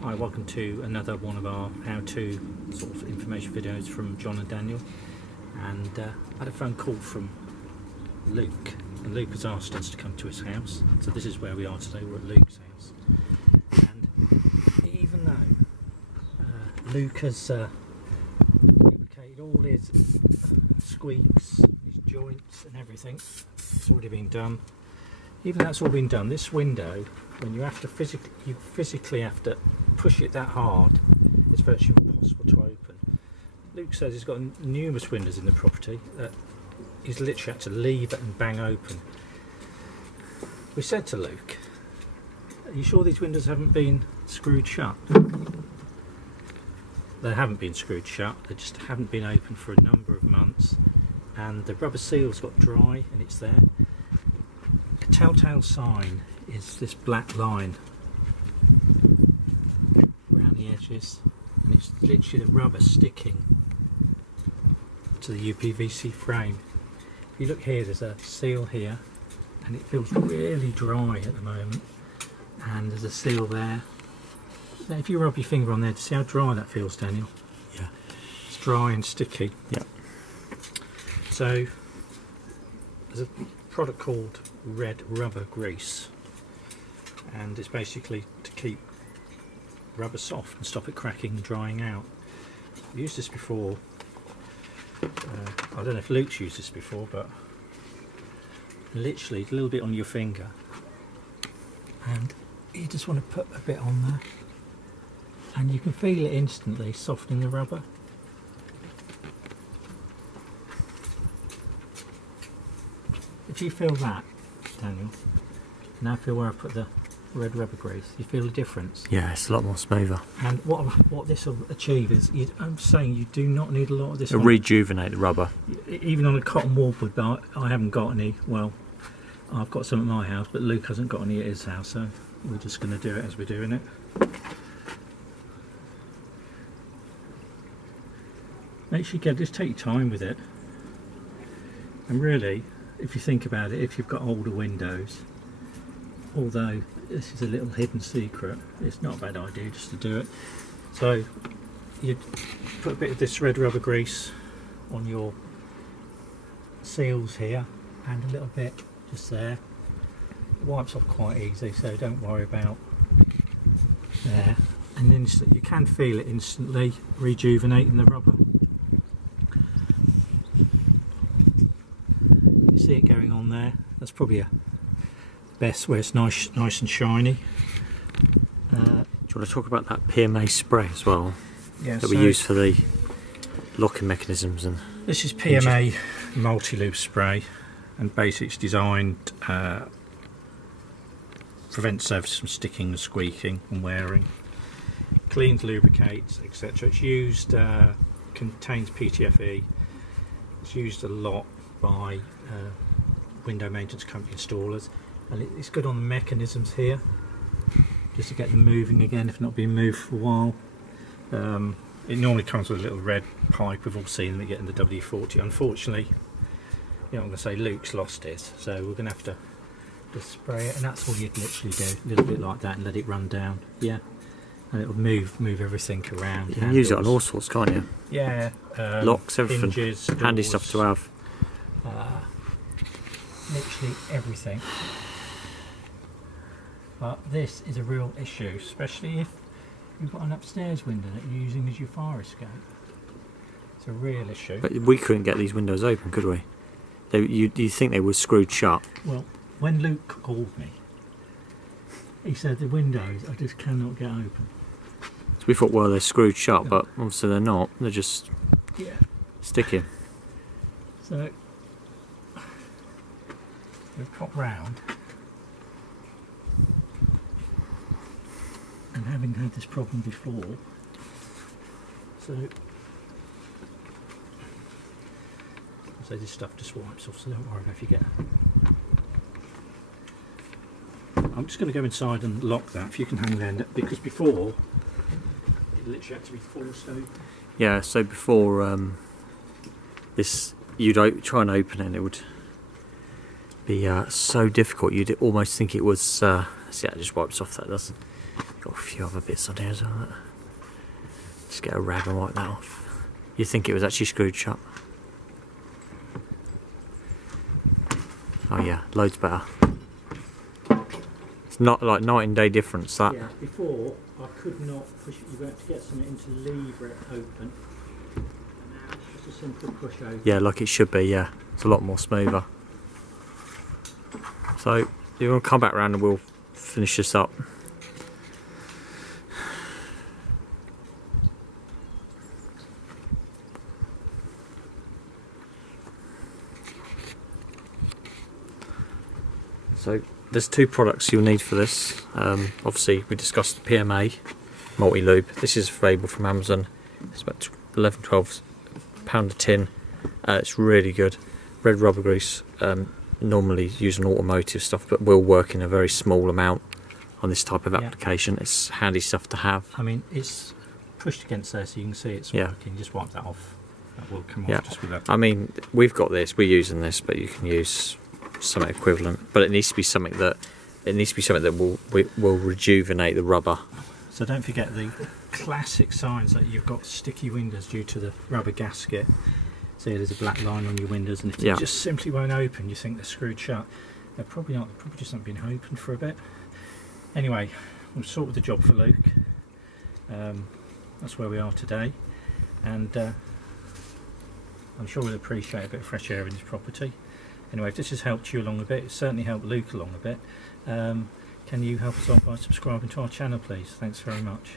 Hi, welcome to another one of our how-to sort of information videos from John and Daniel. And I had a phone call from Luke, and Luke has asked us to come to his house. So this is where we are today. We're at Luke's house, and even though Luke has lubricated all his squeaks, his joints and everything, it's already been done. Even that's all been done, this window, when you have to physically have to push it that hard, it's virtually impossible to open. Luke says he's got numerous windows in the property that he's literally had to leave it and bang open. We said to Luke, are you sure these windows haven't been screwed shut? They haven't been screwed shut, they just haven't been open for a number of months, and the rubber seal's got dry and it's there. A telltale sign is this black line around the edges, and it's literally the rubber sticking to the uPVC frame. If you look here, there's a seal here and it feels really dry at the moment, and there's a seal there. Now if you rub your finger on there to see how dry that feels, Daniel. Yeah, it's dry and sticky. yeah. So there's a product called red rubber grease, and it's basically to keep rubber soft and stop it cracking and drying out. I've used this before. I don't know if Luke's used this before, but literally a little bit on your finger, and you just want to put a bit on there, and you can feel it instantly softening the rubber. If you feel that, Daniel, now feel where I put the red rubber grease, you feel the difference? Yeah, it's a lot more smoother. And what this will achieve is, I'm saying you do not need a lot of this. It'll rejuvenate the rubber. Even on a cotton wallboard, but I haven't got any. Well, I've got some at my house, but Luke hasn't got any at his house, so we're just going to do it as we're doing it. Make sure you just take your time with it. And really, if you think about it, if you've got older windows, although this is a little hidden secret, it's not a bad idea just to do it. So you put a bit of this red rubber grease on your seals here, and a little bit just there. It wipes off quite easy, so don't worry about there. And then you can feel it instantly rejuvenating the rubber. See it going on there. That's probably a best where it's nice and shiny. Do you want to talk about that PMA spray as well? Yeah, that we use for the locking mechanisms. And this is PMA multi-lube spray, and basically it's designed prevent surfaces from sticking and squeaking and wearing, cleans, lubricates, etc. It's used, contains PTFE. It's used a lot by window maintenance company installers, and it's good on the mechanisms here, just to get them moving again if not been moved for a while. It normally comes with a little red pipe. We've all seen them get in the W40. Unfortunately, I'm going to say Luke's lost his, so we're going to have to just spray it, and that's all you'd literally do, a little bit like that, and let it run down. Yeah, and it'll move everything around. You can use it on all sorts, can't you? Yeah, locks, everything. Hinges, handy doors, stuff to have. literally everything. But this is a real issue, especially if you've got an upstairs window that you're using as your fire escape. It's a real issue. But we couldn't get these windows open, could we? You think they were screwed shut? Well, when Luke called me, he said the windows I just cannot get open. So we thought, well, they're screwed shut, but obviously they're not. They're just sticking. So we've got round, and having had this problem before, so this stuff just wipes off, so don't worry if you get. I'm just going to go inside and lock that, if you can hang there, because before it literally had to be forced open. Yeah, so before this, you'd try and open it and it would be so difficult you'd almost think it was See, that just wipes off, that does. Got a few other bits on here as well. Just get a rag and wipe that off. You'd think it was actually screwed shut. Oh yeah, loads better. It's not like night and day difference, that. Yeah, before I could not push it. You had to get something in to lever it open. And now it's just a simple push over. Yeah, like it should be, yeah. It's a lot more smoother. So, you want to come back around and we'll finish this up. So there's two products you'll need for this. Obviously we discussed the PMA multi-lube. This is available from Amazon. It's about 11-12 pound a tin. It's really good. Red rubber grease, normally used on automotive stuff, but will work in a very small amount on this type of application. It's handy stuff to have. I mean, it's pushed against there so you can see it's working. Just wipe that off. That will come off just with that. I mean, we've got this, we're using this, but you can use something equivalent, but it needs to be something that will rejuvenate the rubber. So don't forget the classic signs that you've got sticky windows due to the rubber gasket. See, there's a black line on your windows, and if they just simply won't open, you think they're screwed shut. They're probably not. They're probably just not been opened for a bit. Anyway, we've sorted the job for Luke. That's where we are today, and I'm sure we'll appreciate a bit of fresh air in his property. Anyway, if this has helped you along a bit, it's certainly helped Luke along a bit. Can you help us on by subscribing to our channel, please? Thanks very much.